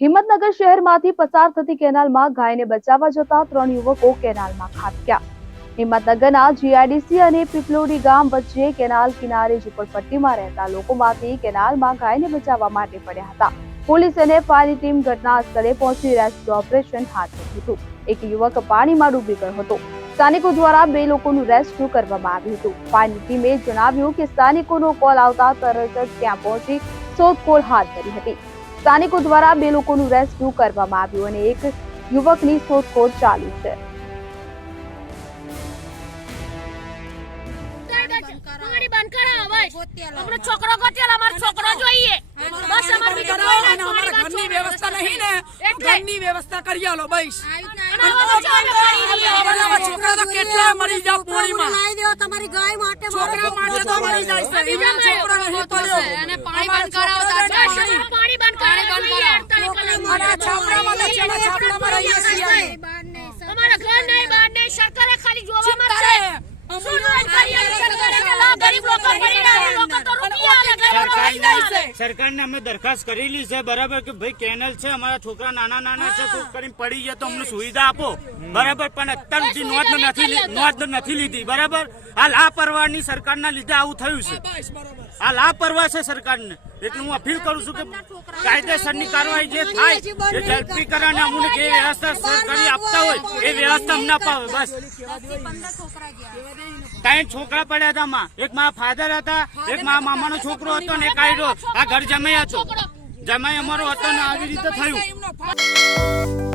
હિંમતનગર શહેરમાંથી પસાર થતી કેનાલમાં ગાયને બચાવવા જતા 3 યુવકો કેનાલમાં ખાબક્યા। હિંમતનગરના જીઆઈડીસી અને પીપલોડી ગામ વચ્ચે કેનાલ કિનારે ઝૂંપડપટ્ટીમાં રહેતા લોકોમાંથી કેનાલમાં ગાયને બચાવવા માટે પડ્યા હતા। પોલીસ અને ફાયરની ટીમ ઘટના સ્થળે પહોંચી રેસ્ક્યુ ઓપરેશન હાથ ધર્યું હતું। એક યુવક પાણીમાં ડૂબી ગયો હતો। સ્થાનિકો દ્વારા 2 લોકોનું રેસ્ક્યુ કરવામાં આવ્યું હતું। ફાયરની ટીમે જણાવ્યું કે સ્થાનિકોનો કોલ આવતા તરત જ ત્યાં પહોંચી શોધખોળ હાથ ધરી હતી। સ્થાનિકો દ્વારા 2 લોકોનું રેસ્ક્યુ કરવામાં આવ્યું અને એક યુવકની શોધખોળ ચાલુ છે। છોકરો ગોત્યા અમારો છોકરો જોઈએ બસ અમાર બીજો કોઈ ના અમારા ઘરની વ્યવસ્થા નહીં ને ઘરની વ્યવસ્થા કરી આલો બસ છોકરા તો કેટલા મરી જાવ પાણીમાં લાવી દેવો તમારી ગાય માટે છોકરા માટે તો મરી જાય છે બીજા છોકરા નહીં પડ્યો અને પાણી બંધ કરાવો પાણી બંધ અમારા છોકરા માટે છાપરામાં રહીએ છીએ અમારા ઘર નહીં બહાર નહીં સરકારે ખાલી જોવા માટે સરકારને અમે દરખાસ્ત કરેલી છે બરાબર કે ભાઈ કેનલ છે અમારા છોકરા નાના નાના છે કોઈ કરીને પડી જાય તો અમને સુવિધા આપો બરાબર પણ અત્યાર સુધી નોંધ નથી લીધી બરાબર આ લાપરવાહની સરકારના લીધે આવું થયું છે। આ લાપરવાહ છે સરકારને એટલે હું અપીલ કરું છું કે કાયદેસરની કાર્યવાહી જે થાય એ ઝડપી કરે અને અમને જે વ્યવસ્થા સરકારી આપતા હોય એ વ્યવસ્થા અમને અપાવે બસ। 3 છોકરા પડ્યા હતા એક મારા ફાધર હતા એક મારા મામાનો છોકરો હતો ને એક આયરો આ ઘર જમાઈ હતો જમાઈ અમારો હતો ને આવી રીતે થયું।